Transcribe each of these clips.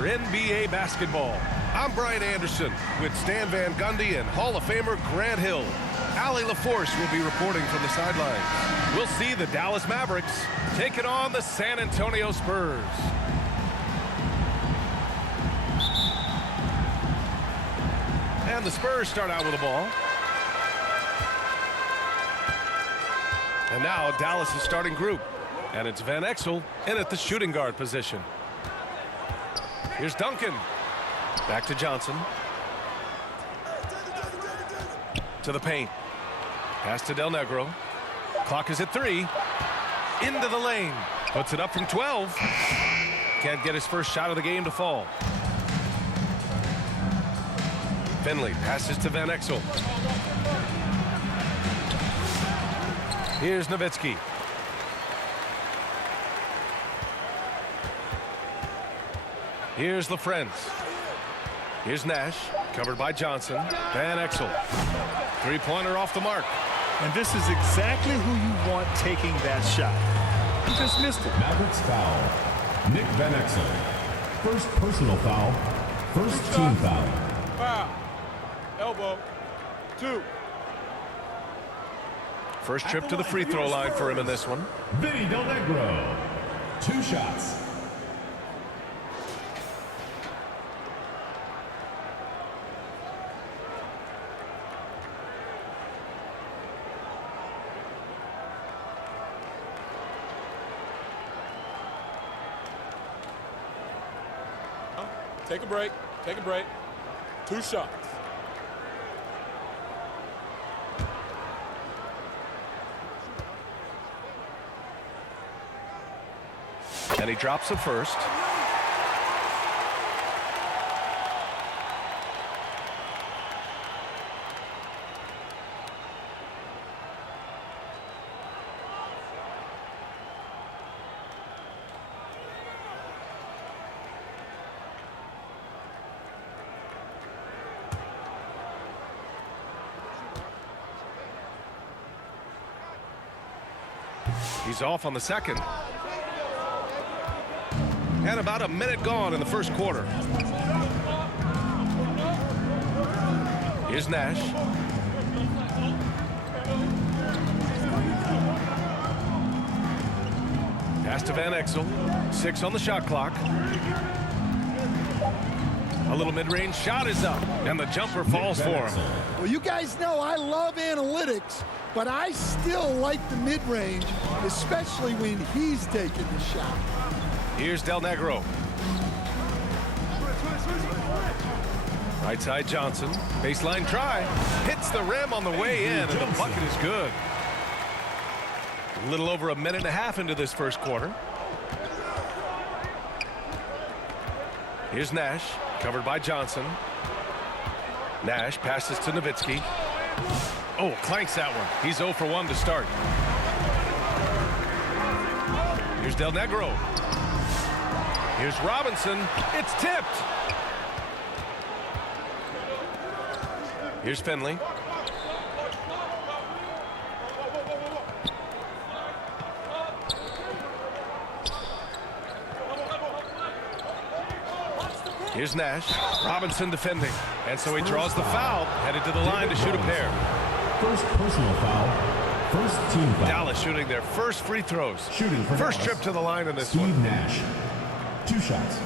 for NBA basketball. I'm Brian Anderson with Stan Van Gundy and Hall of Famer Grant Hill. Allie LaForce will be reporting from the sidelines. We'll see the Dallas Mavericks taking on the San Antonio Spurs. And the Spurs start out with the ball. And now Dallas' starting group. And it's Van Exel in at the shooting guard position. Here's Duncan. Back to Johnson. To the paint. Pass to Del Negro. Clock is at 3. Into the lane. Puts it up from 12. Can't get his first shot of the game to fall. Finley passes to Van Exel. Here's Nowitzki. Here's LaFrentz. Here's Nash, covered by Johnson. Van Exel. Three-pointer off the mark. And this is exactly who you want taking that shot. He just missed it. Mavericks foul. Nick Van Exel. First personal foul. First team foul. Foul. Elbow. 2. First trip to the free throw line for him in this one. Vinny Del Negro. 2 shots. Take a break. Take a break. 2 shots. And he drops the first. He's off on the second. And about a minute gone in the first quarter. Here's Nash. Pass to Van Exel. 6 on the shot clock. A little mid-range shot is up, and the jumper falls for him. Well, you guys know I love analytics, but I still like the mid-range, especially when he's taking the shot. Here's Del Negro. Right side Johnson. Baseline try. Hits the rim on the way in, and the bucket is good. A little over a minute and a half into this first quarter. Here's Nash, covered by Johnson. Nash passes to Nowitzki. Oh, clanks that one. He's 0 for 1 to start. Here's Del Negro. Here's Robinson. It's tipped. Here's Finley. Here's Nash. Robinson defending. And so he draws the foul, headed to the line to shoot a pair. First personal foul. First team foul. Dallas shooting their first free throws. Shooting for first Dallas. trip to the line in this Steve one. Nash. 2 shots.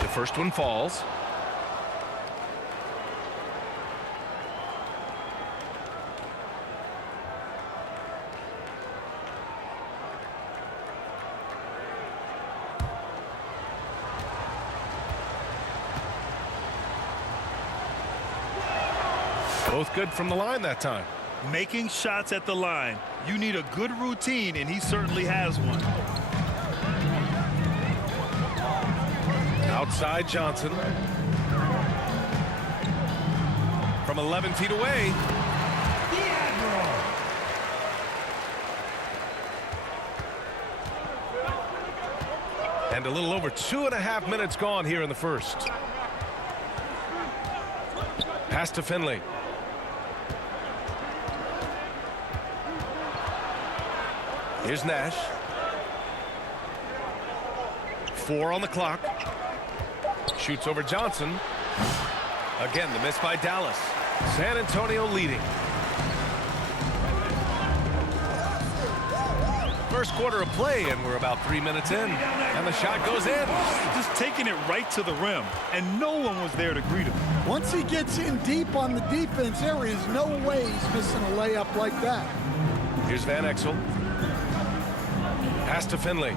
The first one falls. Both good from the line that time. Making shots at the line. You need a good routine, and he certainly has one. Now Outside Johnson. From 11 feet away. And a little over 2.5 minutes gone here in the first. Pass to Finley. Here's Nash. 4 on the clock. Shoots over Johnson. Again, the miss by Dallas. San Antonio leading. First quarter of play, and we're about 3 minutes in. And the shot goes in. Just taking it right to the rim, and no one was there to greet him. Once he gets in deep on the defense, there is no way he's missing a layup like that. Here's Van Exel. Pass to Finley.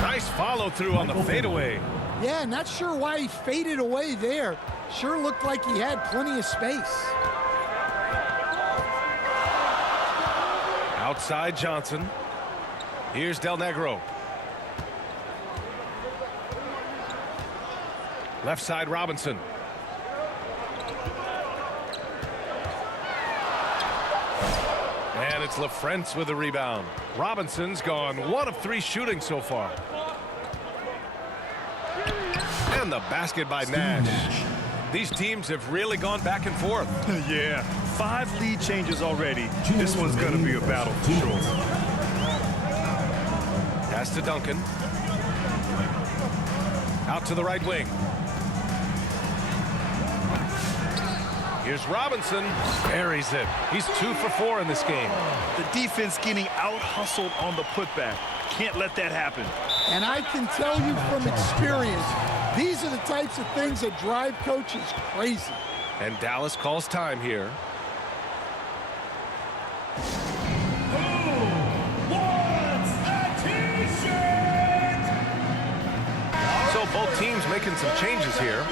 Nice follow through on the fadeaway. Yeah, not sure why he faded away there. Sure looked like he had plenty of space. Outside Johnson. Here's Del Negro. Left side Robinson. And it's LaFrentz with the rebound. Robinson's gone 1 of 3 shooting so far. And the basket by Nash. These teams have really gone back and forth. Yeah, 5 lead changes already. This one's going to be a battle for sure. Pass to Duncan. Out to the right wing. Here's Robinson. Buries it. He's 2 for 4 in this game. The defense getting out-hustled on the putback. Can't let that happen. And I can tell you from experience, these are the types of things that drive coaches crazy. And Dallas calls time here. So both teams making some changes here.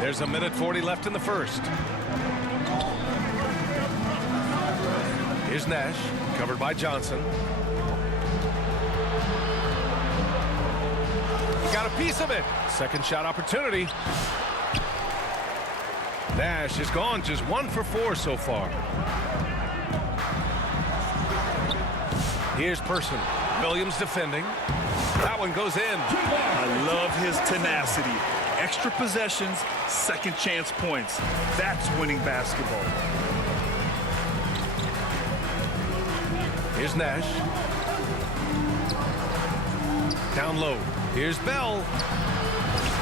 There's 1:40 left in the first. Here's Nash, covered by Johnson. Got a piece of it. Second shot opportunity. Nash is gone, just 1 for 4 so far. Here's Person. Williams defending. That one goes in. I love his tenacity. Extra possessions, second chance points. That's winning basketball. Here's Nash. Down low. Here's Bell.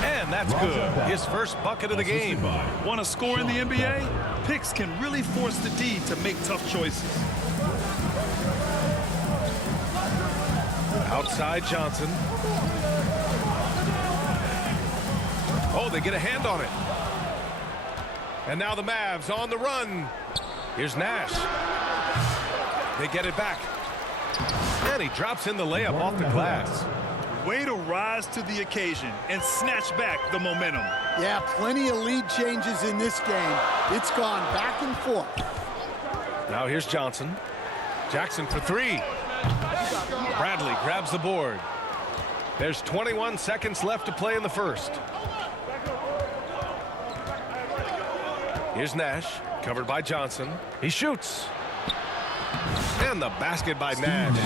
And that's good. His first bucket of the game. Want to score in the NBA? Picks can really force the D to make tough choices. Outside Johnson. Oh, they get a hand on it. And now the Mavs on the run. Here's Nash. They get it back. And he drops in the layup off the glass. Way to rise to the occasion and snatch back the momentum. Yeah, plenty of lead changes in this game. It's gone back and forth. Now here's Johnson. Jackson for 3. Bradley grabs the board. There's 21 seconds left to play in the first. Here's Nash, covered by Johnson. He shoots. And the basket by Nash.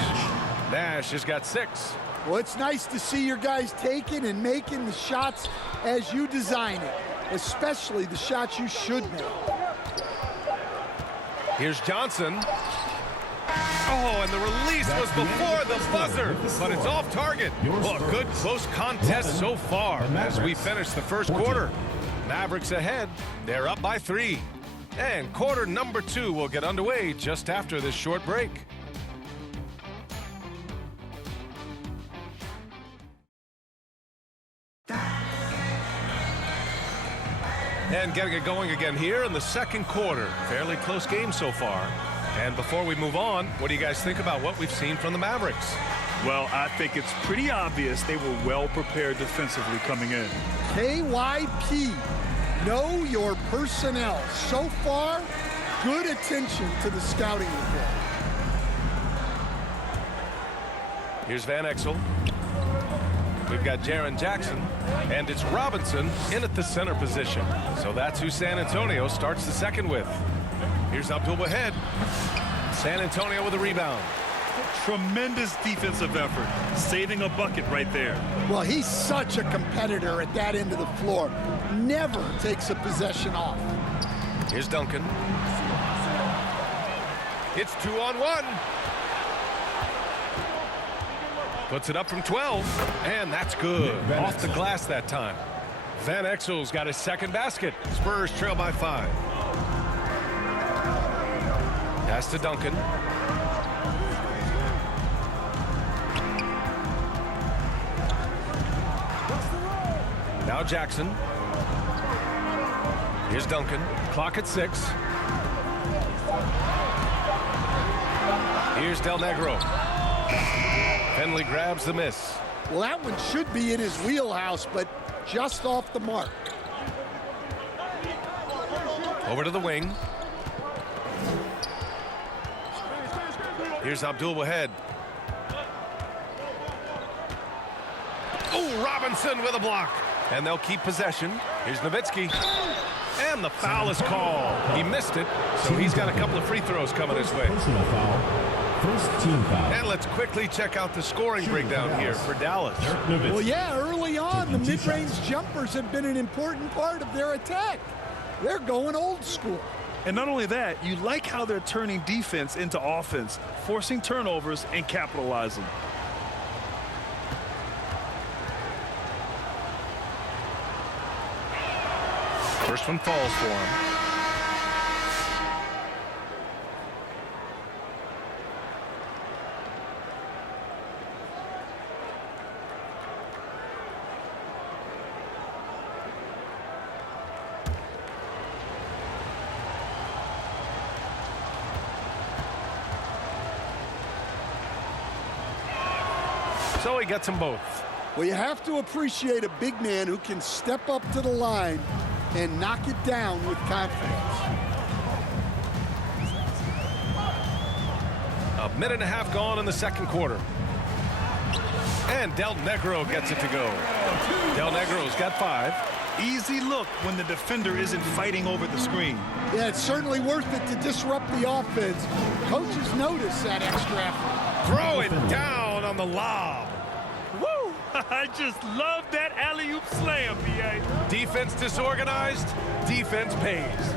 Nash has got 6. Well, it's nice to see your guys taking and making the shots as you design it, especially the shots you should make. Here's Johnson. Oh, and the release was before the buzzer, but it's off target. Well, a good close contest so far as we finish the first quarter. Mavericks ahead. They're up by 3. And quarter number 2 will get underway just after this short break. And getting it going again here in the second quarter. Fairly close game so far. And before we move on, what do you guys think about what we've seen from the Mavericks? Well, I think it's pretty obvious they were well prepared defensively coming in. KYP, know your personnel. So far, good attention to the scouting report. Here's Van Exel. We've got Jaren Jackson, and it's Robinson in at the center position. So that's who San Antonio starts the second with. Here's Abdul-Wahed. San Antonio with a rebound. Tremendous defensive effort, saving a bucket right there. Well, he's such a competitor at that end of the floor. Never takes a possession off. Here's Duncan. It's 2-on-1. Puts it up from 12, and that's good. Off the glass that time. Van Exel's got his second basket. Spurs trail by 5. Pass to Duncan. Now Jackson. Here's Duncan. Clock at 6. Here's Del Negro. Finley grabs the miss. Well, that one should be in his wheelhouse, but just off the mark. Over to the wing. Here's Abdul-Wahed. Oh, Robinson with a block. And they'll keep possession. Here's Nowitzki. And the foul is called. He missed it, so he's got a couple of free throws coming his way. Personal foul. First team foul. And let's quickly check out the scoring breakdown here for Dallas. Well, yeah, early on, the mid-range jumpers have been an important part of their attack. They're going old school. And not only that, you like how they're turning defense into offense, forcing turnovers and capitalizing. First one falls for him. So he gets them both. Well, you have to appreciate a big man who can step up to the line and knock it down with confidence. A minute and a half gone in the second quarter. And Del Negro gets it to go. Del Negro's got 5. Easy look when the defender isn't fighting over the screen. Yeah, it's certainly worth it to disrupt the offense. Coaches notice that extra effort. Throw it down on the lob. Woo! I just love that alley-oop slam, B.A. Defense disorganized, defense pays.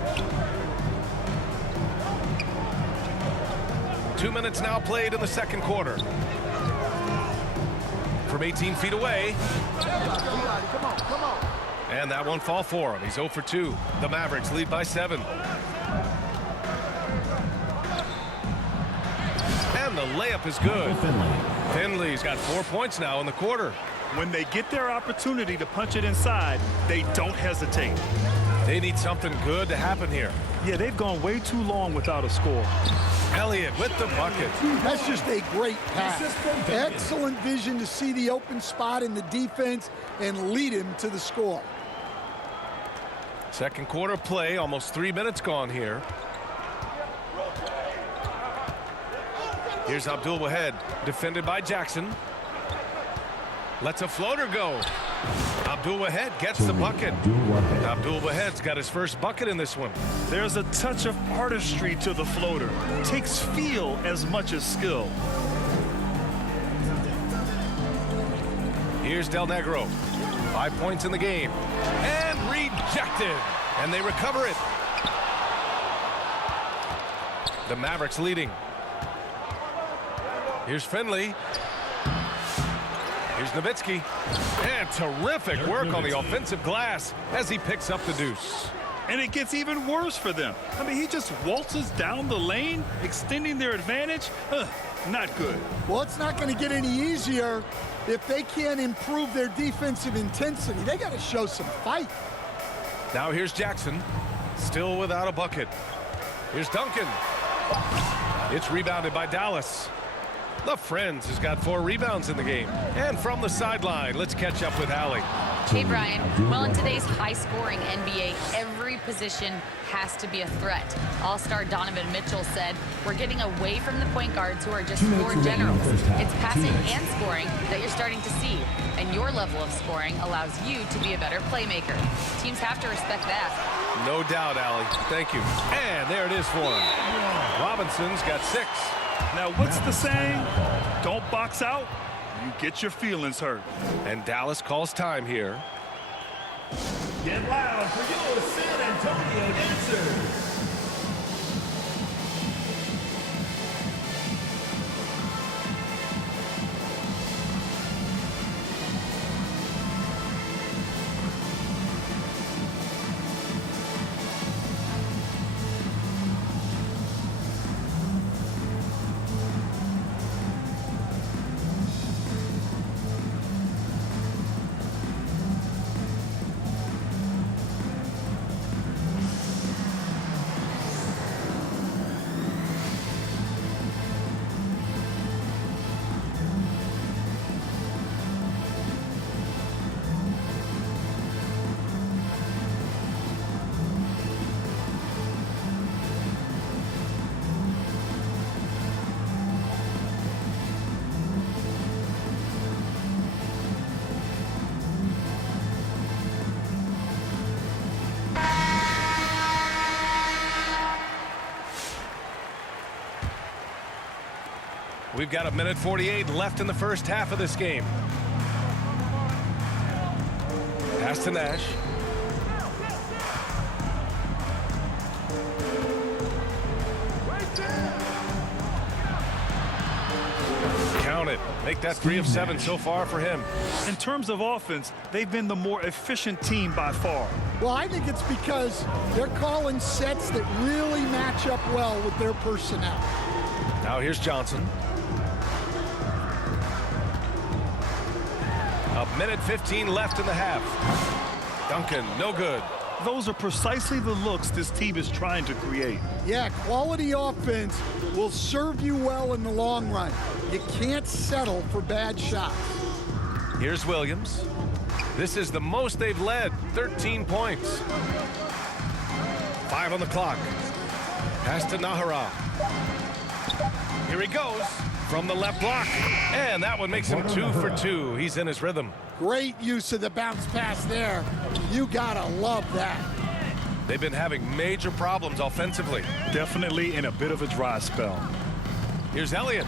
2 minutes now played in the second quarter. From 18 feet away. Come on. And that won't fall for him. He's 0 for 2. The Mavericks lead by 7. And the layup is good. Finley's got 4 points now in the quarter. When they get their opportunity to punch it inside, they don't hesitate. They need something good to happen here. Yeah, they've gone way too long without a score. Elliott with the bucket. That's just a great pass. Excellent vision to see the open spot in the defense and lead him to the score. Second quarter play, almost 3 minutes gone here. Here's Abdul-Wahed, defended by Jackson. Lets a floater go. Abdul-Wahed gets the bucket. Abdul-Wahed's got his first bucket in this one. There's a touch of artistry to the floater. Takes feel as much as skill. Here's Del Negro. 5 points in the game. And rejected. And they recover it. The Mavericks leading. Here's Finley. Here's Nowitzki. And terrific work on the offensive glass as he picks up the deuce. And it gets even worse for them. I mean, he just waltzes down the lane, extending their advantage. Not good. Well, it's not going to get any easier if they can't improve their defensive intensity. They got to show some fight. Now here's Jackson, still without a bucket. Here's Duncan. It's rebounded by Dallas. The Friends has got 4 rebounds in the game. And from the sideline, let's catch up with Allie. Hey, Brian. Well, in today's high-scoring NBA, every position has to be a threat. All-star Donovan Mitchell said, we're getting away from the point guards who are just floor generals. It's passing and scoring that you're starting to see, and your level of scoring allows you to be a better playmaker. Teams have to respect that. No doubt, Allie. Thank you. And there it is for him. Robinson's got 6. Now, what's the saying? Don't box out, you get your feelings hurt. And Dallas calls time here. Get loud for your San Antonio dancers. We've got 1:48 left in the first half of this game. Pass to Nash. Count it. Make that 3 of 7 so far for him. In terms of offense, they've been the more efficient team by far. Well, I think it's because they're calling sets that really match up well with their personnel. Now here's Johnson. 1:15 left in the half. Duncan, no good. Those are precisely the looks this team is trying to create. Yeah, quality offense will serve you well in the long run. You can't settle for bad shots. Here's Williams. This is the most they've led, 13 points. 5 on the clock. Pass to Nahara. Here he goes from the left block. And that one makes him 2 for 2. He's in his rhythm. Great use of the bounce pass there. You gotta love that. They've been having major problems offensively. Definitely in a bit of a dry spell. Here's Elliott.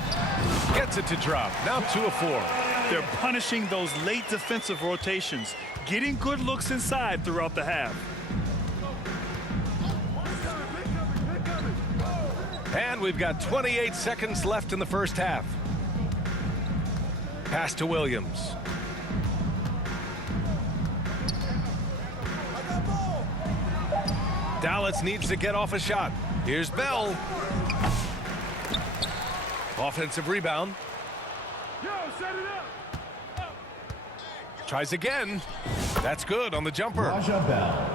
Gets it to drop. Now 2 of 4. They're punishing those late defensive rotations, getting good looks inside throughout the half. And we've got 28 seconds left in the first half. Pass to Williams. Dallas needs to get off a shot. Here's Bell. Offensive rebound. Tries again. That's good on the jumper.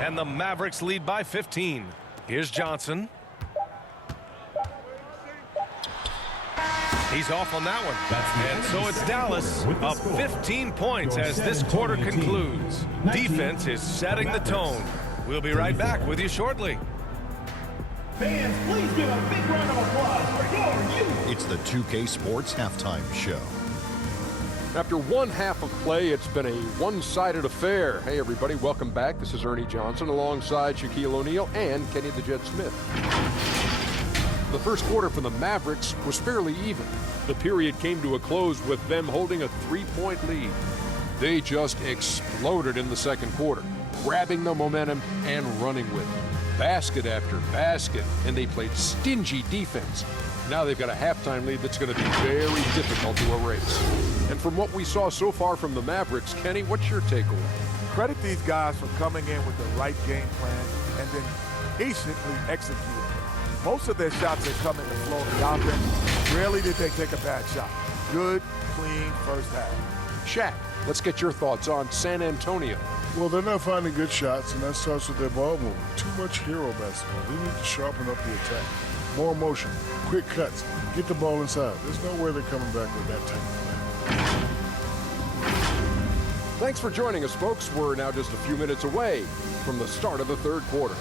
And the Mavericks lead by 15. Here's Johnson. He's off on that one. And so it's Dallas up 15 points as this quarter concludes. Defense is setting the tone. We'll be right back with you shortly. Fans, please give a big round of applause for your youth. It's the 2K Sports Halftime Show. After one half of play, it's been a one-sided affair. Hey, everybody, welcome back. This is Ernie Johnson alongside Shaquille O'Neal and Kenny the Jet Smith. The first quarter for the Mavericks was fairly even. The period came to a close with them holding a 3-point lead. They just exploded in the second quarter, grabbing the momentum and running with it. Basket after basket, and they played stingy defense. Now they've got a halftime lead that's going to be very difficult to erase. And from what we saw so far from the Mavericks, Kenny, what's your takeaway? Credit these guys for coming in with the right game plan and then patiently executing. Most of their shots are coming to flow the offense. Rarely did they take a bad shot. Good, clean first half. Shaq, let's get your thoughts on San Antonio. Well, they're not finding good shots, and that starts with their ball movement. Too much hero basketball. They need to sharpen up the attack. More motion, quick cuts, get the ball inside. There's no way they're coming back with that type of play. Thanks for joining us, folks. We're now just a few minutes away from the start of the third quarter.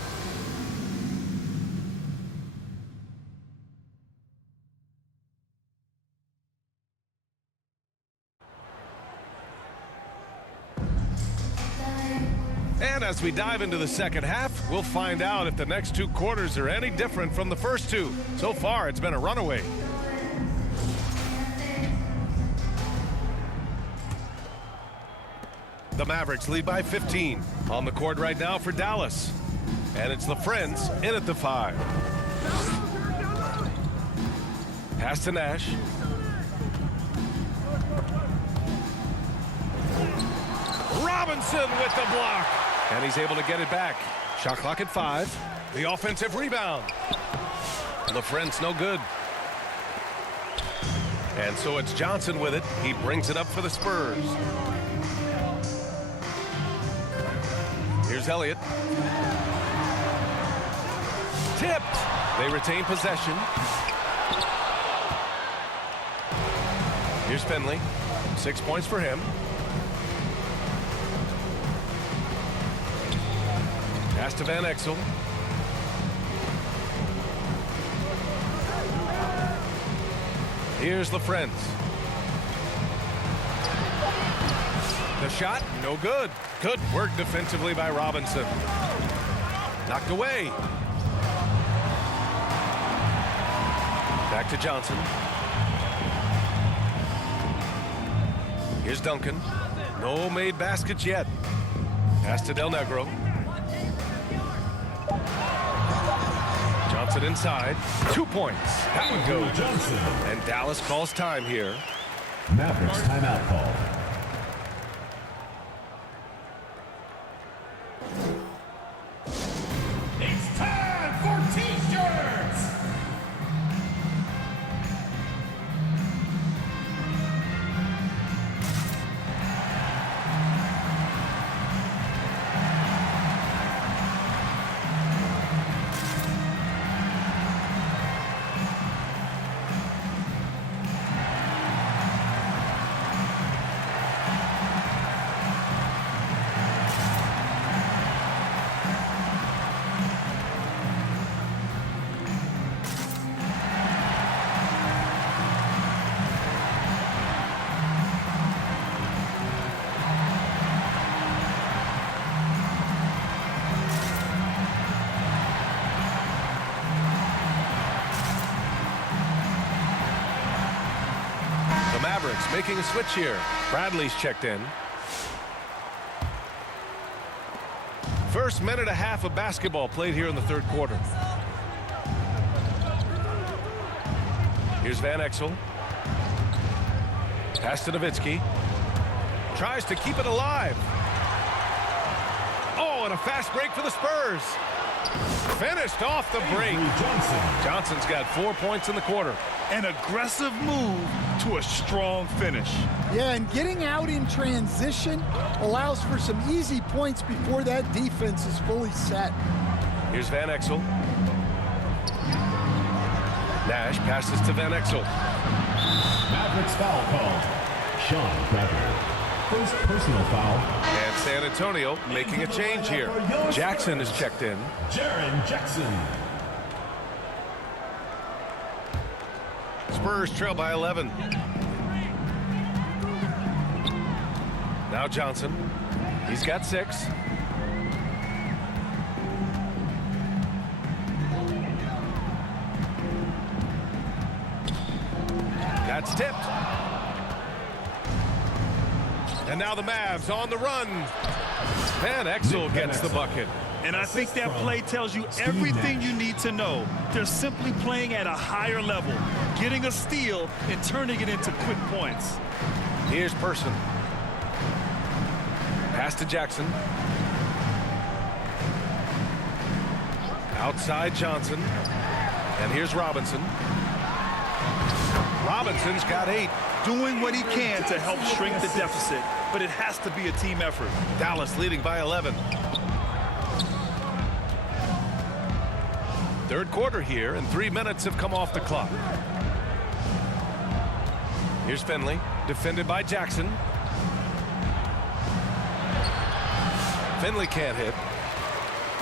And as we dive into the second half, we'll find out if the next 2 quarters are any different from the first 2. So far, it's been a runaway. The Mavericks lead by 15. On the court right now for Dallas. And it's the Friends in at the 5. Pass to Nash. Robinson with the block. And he's able to get it back. Shot clock at 5. The offensive rebound. The Friends no good. And so it's Johnson with it. He brings it up for the Spurs. Here's Elliott. Tipped. They retain possession. Here's Finley. 6 points for him. Pass to Van Exel. Here's the Friends. The shot, no good. Good work defensively by Robinson. Knocked away. Back to Johnson. Here's Duncan. No made baskets yet. Pass to Del Negro. Johnson inside. 2 points. That one goes. Johnson. And Dallas calls time here. Mavericks timeout call. It's time for T-shirts. Mavericks making a switch here. Bradley's checked in. First minute and a half of basketball played here in the third quarter. Here's Van Exel. Pass to Nowitzki. Tries to keep it alive. Oh, and a fast break for the Spurs. Finished off the break. Johnson's got 4 points in the quarter. An aggressive move to a strong finish. Yeah, and getting out in transition allows for some easy points before that defense is fully set. Here's Van Exel. Nash passes to Van Exel. Mavericks foul call. Sean Bradley. First personal foul. And San Antonio making a change here. Jackson is checked in. Jaren Jackson. Spurs trail by 11. Now Johnson. He's got 6. That's tipped. And now the Mavs on the run. Van Exel gets the bucket. And I think that play tells you everything you need to know. They're simply playing at a higher level, getting a steal and turning it into quick points. Here's Person. Pass to Jackson. Outside Johnson. And here's Robinson. Robinson's got 8. Doing what he can to help shrink the deficit, but it has to be a team effort. Dallas leading by 11. Third quarter here, and 3 minutes have come off the clock. Here's Finley, defended by Jackson. Finley can't hit.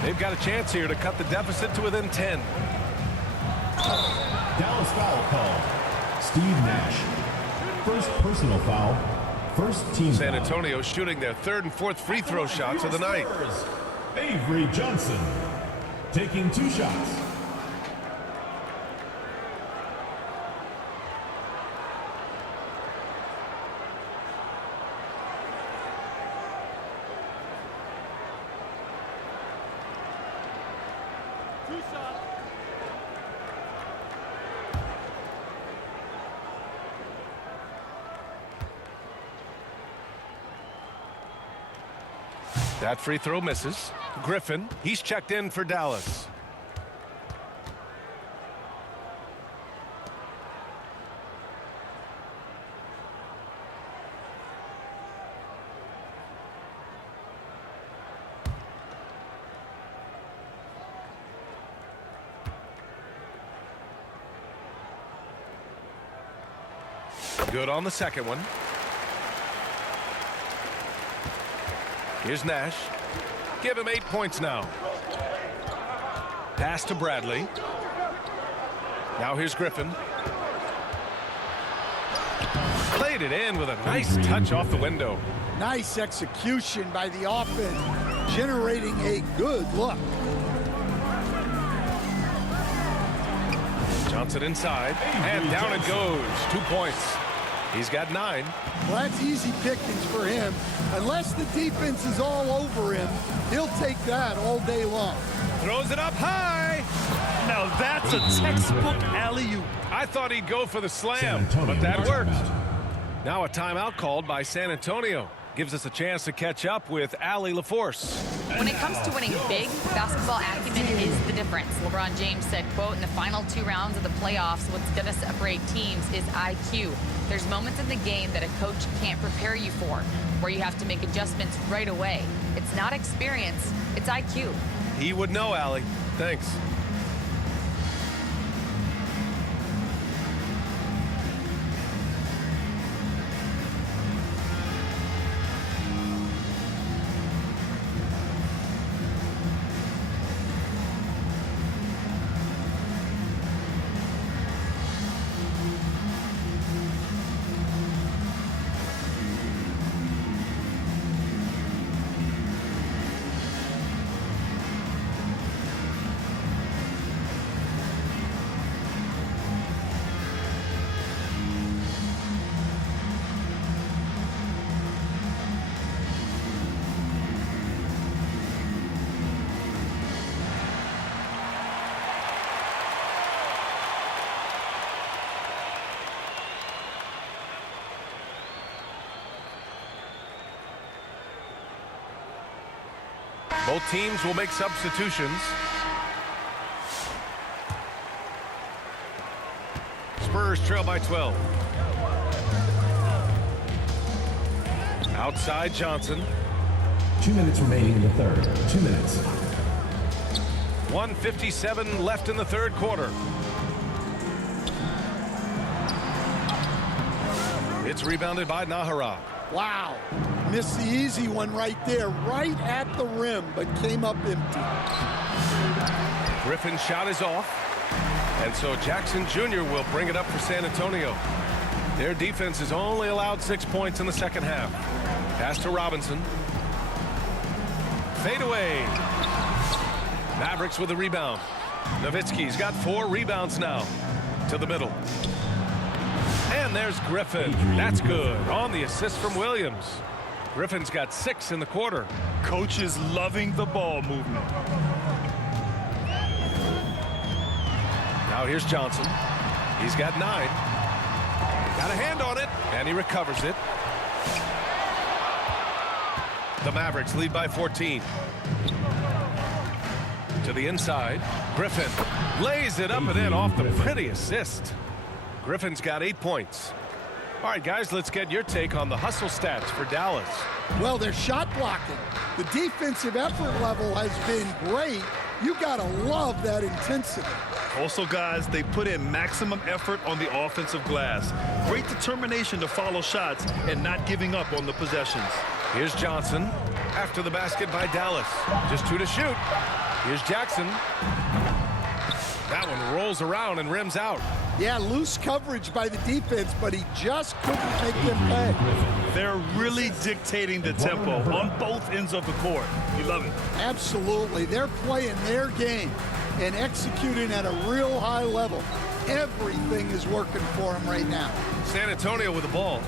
They've got a chance here to cut the deficit to within 10. Dallas foul call. Steve Nash. First personal foul. First team San foul. Antonio shooting their 3rd and 4th free throw shots of the night. Avery Johnson, taking 2 shots. That free throw misses. Griffin, he's checked in for Dallas. Good on the second one. Here's Nash. Give him 8 points now. Pass to Bradley. Now here's Griffin. Played it in with a nice touch off the window. Nice execution by the offense, generating a good look. Johnson inside, and down it goes. 2 points. He's got 9. Well, that's easy pickings for him. Unless the defense is all over him, he'll take that all day long. Throws it up high. Now that's a textbook alley-oop. I thought he'd go for the slam, but that worked. Now a timeout called by San Antonio. Gives us a chance to catch up with Allie LaForce. When it comes to winning big, basketball acumen is the difference. LeBron James said, quote, in the final 2 rounds of the playoffs, what's going to separate teams is IQ. There's moments in the game that a coach can't prepare you for, where you have to make adjustments right away. It's not experience, it's IQ. He would know, Allie. Thanks. Both teams will make substitutions. Spurs trail by 12. Outside Johnson. 2 minutes remaining in the third. 2 minutes. 1:57 left in the third quarter. It's rebounded by Nahara. Wow. Missed the easy one right there, right at the rim, but came up empty. Griffin's shot is off. And so Jackson Jr. will bring it up for San Antonio. Their defense has only allowed 6 points in the second half. Pass to Robinson. Fade away. Mavericks with a rebound. Nowitzki's got 4 rebounds now. To the middle. And there's Griffin. That's good. On the assist from Williams. Griffin's got 6 in the quarter. Coach is loving the ball movement. Now here's Johnson. He's got 9. Got a hand on it, and he recovers it. The Mavericks lead by 14. To the inside. Griffin lays it up and in off the pretty assist. Griffin's got 8 points. All right, guys, let's get your take on the hustle stats for Dallas. Well, they're shot blocking. The defensive effort level has been great. You got to love that intensity. Also, guys, they put in maximum effort on the offensive glass. Great determination to follow shots and not giving up on the possessions. Here's Johnson after the basket by Dallas. Just 2 to shoot. Here's Jackson. That one rolls around and rims out. Yeah, loose coverage by the defense, but he just couldn't make them pay. They're really dictating the tempo on both ends of the court. You love it. Absolutely. They're playing their game and executing at a real high level. Everything is working for them right now. San Antonio with the ball.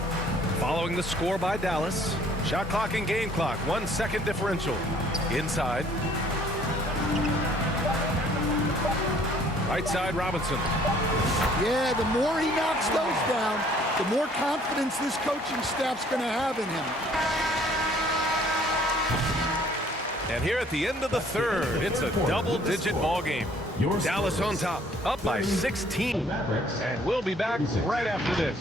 Following the score by Dallas. Shot clock and game clock. 1 second differential. Inside. Right side, Robinson. Yeah, the more he knocks those down, the more confidence this coaching staff's going to have in him. And here at the end of the third, it's a double-digit ball game. Dallas on top, up by 16. And we'll be back right after this.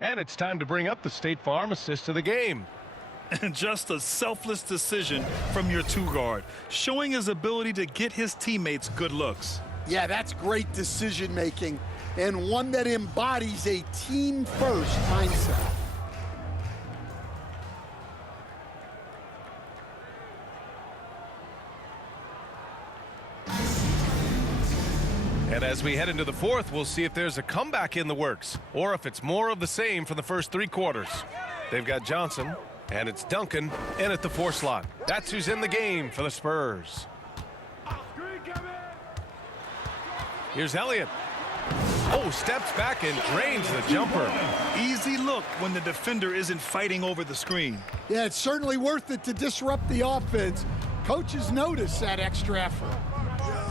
And it's time to bring up the State Farm assist of the game. And just a selfless decision from your two-guard, showing his ability to get his teammates good looks. Yeah, that's great decision-making, and one that embodies a team-first mindset. And as we head into the fourth, we'll see if there's a comeback in the works or if it's more of the same from the first 3 quarters. They've got Johnson, and it's Duncan in at the 4 slot. That's who's in the game for the Spurs. Here's Elliott. Oh, steps back and drains the jumper. Easy look when the defender isn't fighting over the screen. Yeah, it's certainly worth it to disrupt the offense. Coaches notice that extra effort.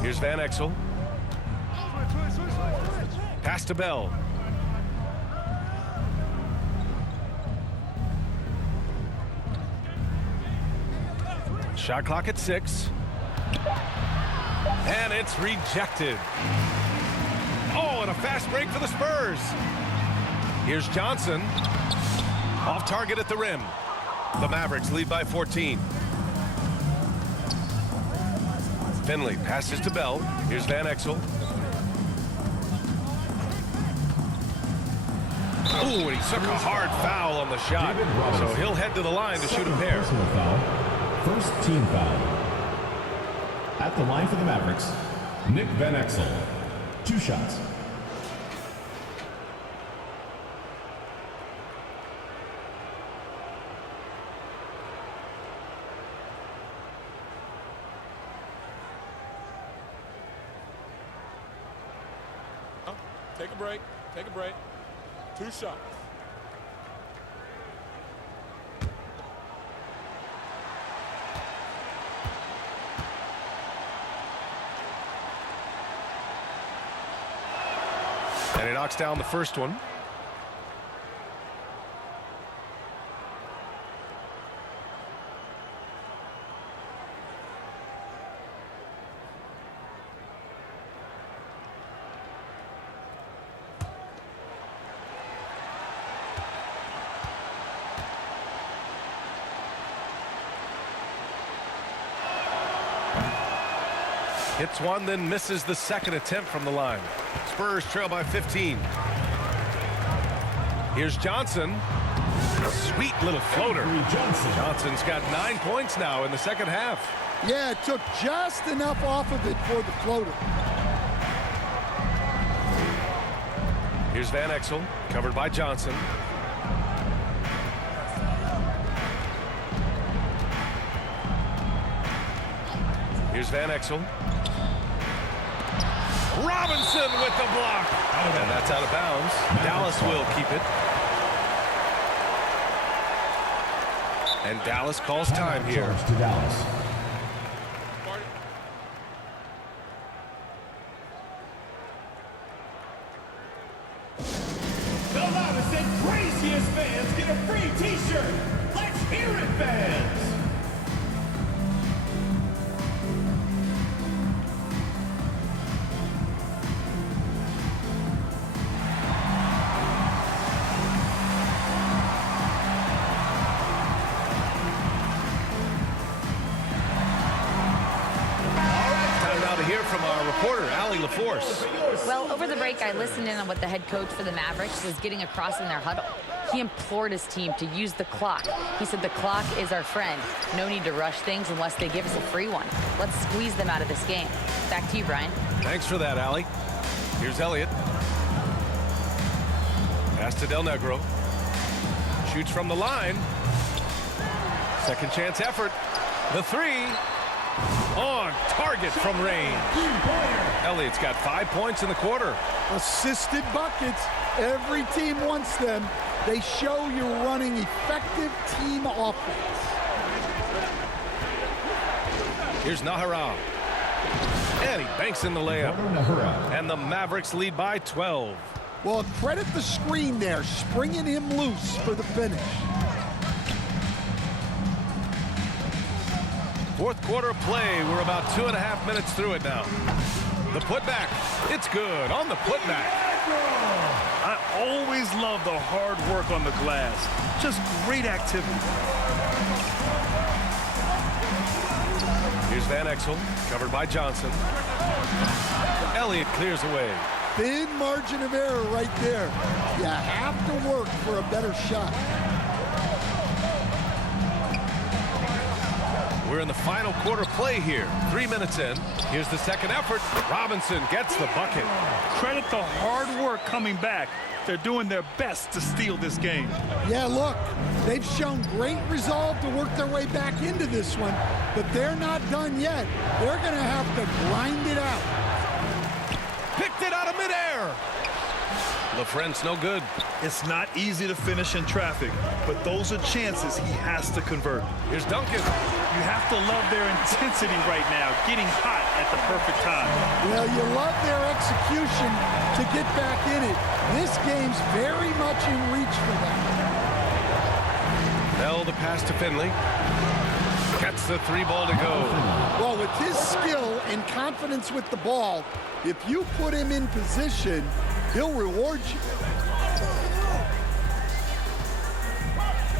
Here's Van Exel. Pass to Bell. Shot clock at 6. And it's rejected. Oh, and a fast break for the Spurs. Here's Johnson. Off target at the rim. The Mavericks lead by 14. Finley passes to Bell. Here's Van Exel. Ooh, and he took a hard foul on the shot. So he'll head to the line to shoot a pair. Personal foul. First team foul. At the line for the Mavericks, Nick Van Exel. 2 shots. Take a break. Take a break. 2 shots. And he knocks down the first one. Hits one, then misses the second attempt from the line. Spurs trail by 15. Here's Johnson. Sweet little floater. Johnson's got 9 points now in the second half. Yeah, it took just enough off of it for the floater. Here's Van Exel, covered by Johnson. Here's Van Exel. Robinson with the block. And that's out of bounds. Dallas will keep it. And Dallas calls time here. To Dallas. The loudest and craziest fans get a free t-shirt. Let's hear it, fans. All right, quarter. Allie LaForce. Well, over the break, I listened in on what the head coach for the Mavericks was getting across in their huddle. He implored his team to use the clock. He said the clock is our friend. No need to rush things unless they give us a free one. Let's squeeze them out of this game. Back to you, Brian. Thanks for that, Allie. Here's Elliott. Pass to Del Negro. Shoots from the line. Second chance effort. The three. On target from range. Elliott's got 5 points in the quarter. Assisted buckets. Every team wants them. They show you're running effective team offense. Here's Nahara. And he banks in the layup. And the Mavericks lead by 12. Well, credit the screen there, springing him loose for the finish. Fourth quarter of play. We're about 2.5 minutes through it now. The putback. It's good on the putback. I always love the hard work on the glass. Just great activity. Here's Van Exel, covered by Johnson. Elliott clears away. Thin margin of error right there. You have to work for a better shot. We're in the final quarter play here. 3 minutes in. Here's the second effort. Robinson gets the bucket. Credit the hard work coming back. They're doing their best to steal this game. Yeah, look, they've shown great resolve to work their way back into this one, but they're not done yet. They're going to have to grind it out. Picked it out of midair. LaFrent's no good. It's not easy to finish in traffic, but those are chances he has to convert. Here's Duncan. You have to love their intensity right now, getting hot at the perfect time. Well, you love their execution to get back in it. This game's very much in reach for them. Bell the pass to Finley. Gets the three ball to go. Well, with his skill and confidence with the ball, if you put him in position, he'll reward you.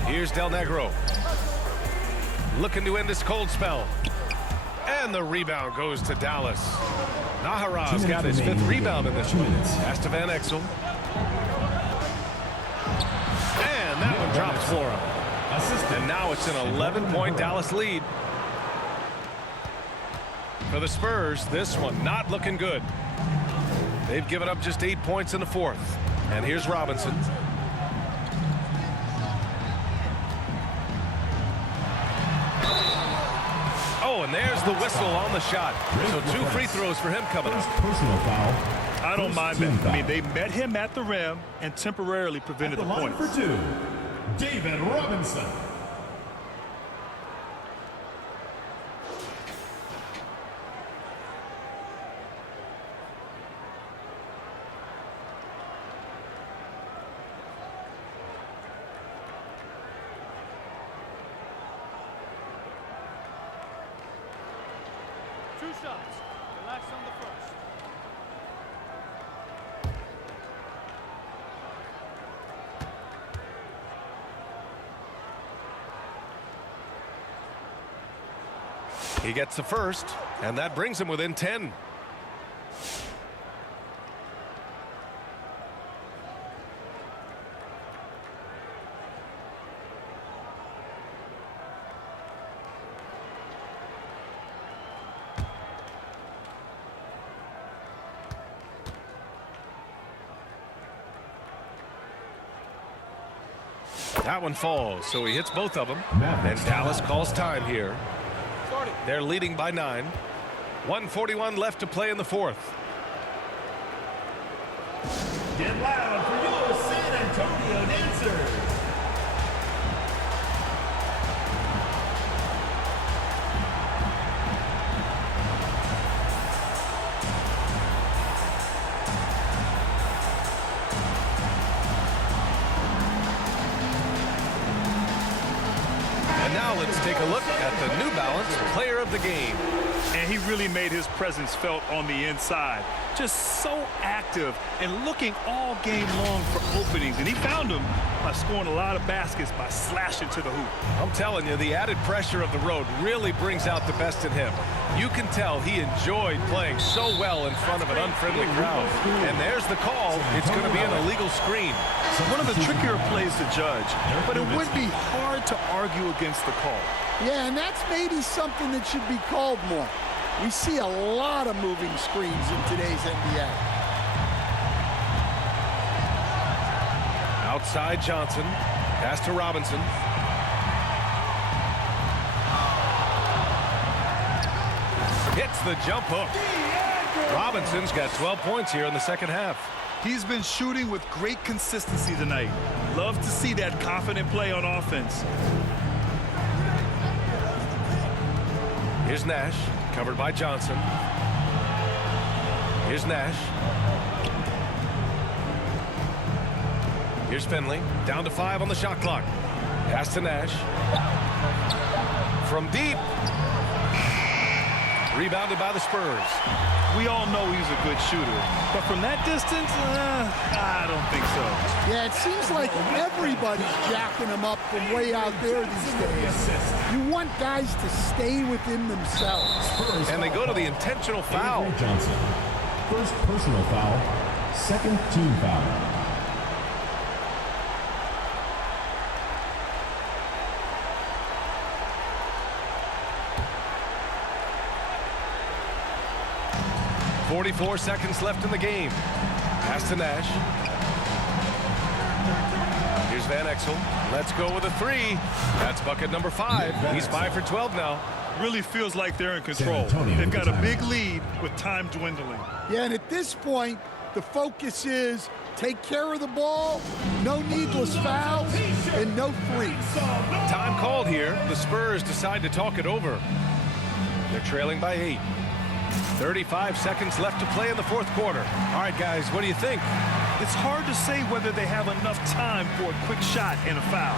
Here's Del Negro. Looking to end this cold spell. And the rebound goes to Dallas. Nahara's got his 5th rebound in this one. Pass to Van Exel. And that one drops for him. And now it's an 11-point Dallas lead. For the Spurs, this one not looking good. They've given up just 8 points in the fourth. And here's Robinson. Oh, and there's the whistle on the shot. So 2 free throws for him coming up. Personal foul. I don't mind that. I mean, they met him at the rim and temporarily prevented the point. For 2, David Robinson. Shots. Relax on the first. He gets the first, and that brings him within 10. That one falls, so he hits both of them. And Dallas calls time here. They're leading by 9. 1:41 left to play in the fourth. Get loud for your San Antonio dancers. Let's take a look at the New Balance Player of the Game. And he really made his presence felt on the inside. just so active and looking all game long for openings. And he found them by scoring a lot of baskets by slashing to the hoop. I'm telling you, the added pressure of the road really brings out the best in him. You can tell he enjoyed playing so well in front of an unfriendly crowd. And there's the call. It's going to be an illegal screen. One of the trickier plays to judge, but it would be hard to argue against the call. Yeah, and that's maybe something that should be called more. We see a lot of moving screens in today's NBA. Outside Johnson. Pass to Robinson. Hits the jump hook. Robinson's got 12 points here in the second half. He's been shooting with great consistency tonight. Love to see that confident play on offense. Here's Nash, covered by Johnson. Here's Nash. Here's Finley, down to 5 on the shot clock. Pass to Nash. From deep. Rebounded by the Spurs. We all know he's a good shooter, but from that distance, I don't think so. Yeah, it seems like everybody's jacking him up from way out there these days. You want guys to stay within themselves. And they go to the intentional foul. Johnson. First personal foul, second team foul. .44 seconds left in the game. Pass to Nash. Here's Van Exel. Let's go with a 3. That's bucket number 5. He's 5 for 12 now. Really feels like they're in control. They've got a big lead with time dwindling. Yeah, and at this point, the focus is take care of the ball, no needless fouls, and no threes. Time called here. The Spurs decide to talk it over. They're trailing by 8. 35 seconds left to play in the fourth quarter. All right, guys, what do you think? It's hard to say whether they have enough time for a quick shot and a foul.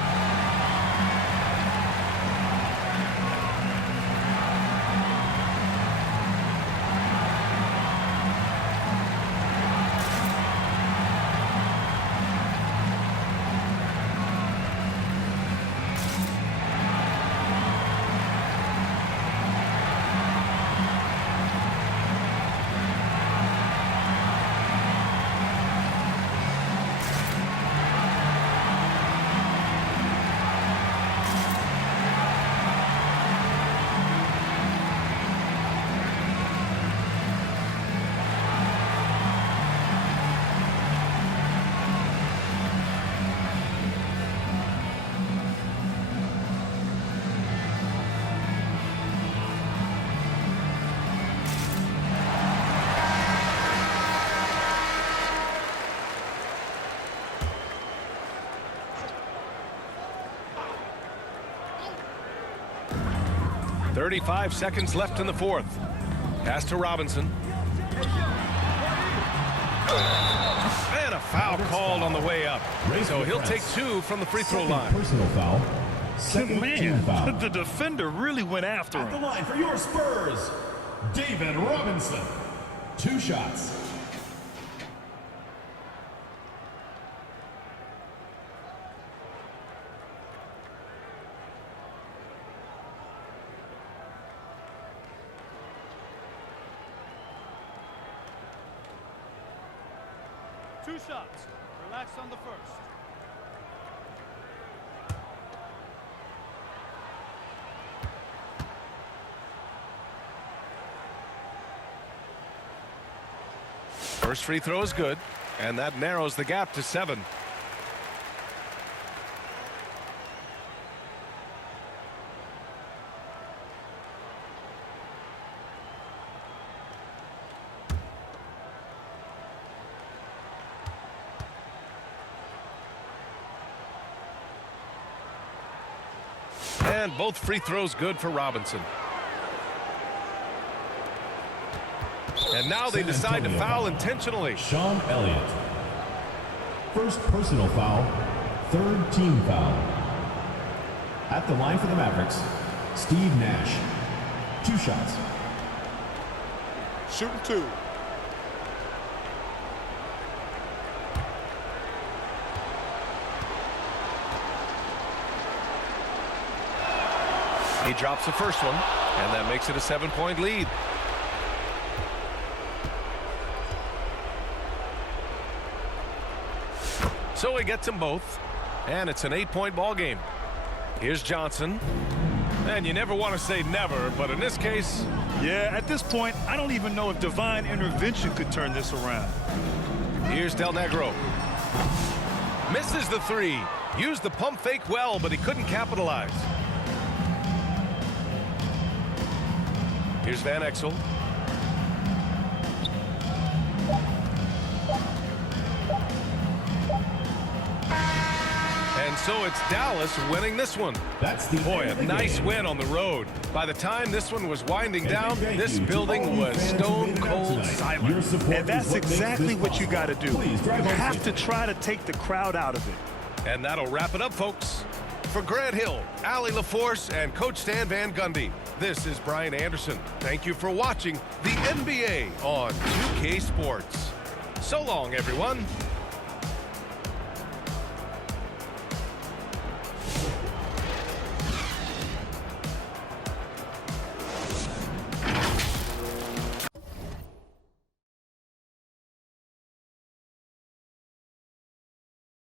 .35 seconds left in the fourth. Pass to Robinson. And a foul called on the way up. So he'll take 2 from the free throw line. Personal foul. Second team foul. The defender really went after him. At the line for your Spurs, David Robinson. 2 shots. Two shots. Relax on the first. First free throw is good, and that narrows the gap to 7. And both free throws good for Robinson. And now they decide to foul intentionally. Sean Elliott. First personal foul, third team foul. At the line for the Mavericks, Steve Nash. 2 shots. Shooting 2. He drops the first one, and that makes it a 7-point lead. So he gets them both, and it's an 8-point ball game. Here's Johnson. And you never want to say never, but in this case... Yeah, at this point, I don't even know if divine intervention could turn this around. Here's Del Negro. Misses the three. Used the pump fake well, but he couldn't capitalize. Here's Van Exel. And so it's Dallas winning this one. That's the Boy, a nice win on the road. By the time this one was winding down, this building was stone cold silent. And that's exactly what you got to do. You have to try to take the crowd out of it. And that'll wrap it up, folks. For Grant Hill, Allie LaForce, and Coach Stan Van Gundy, this is Brian Anderson. Thank you for watching the NBA on 2K Sports. So long, everyone.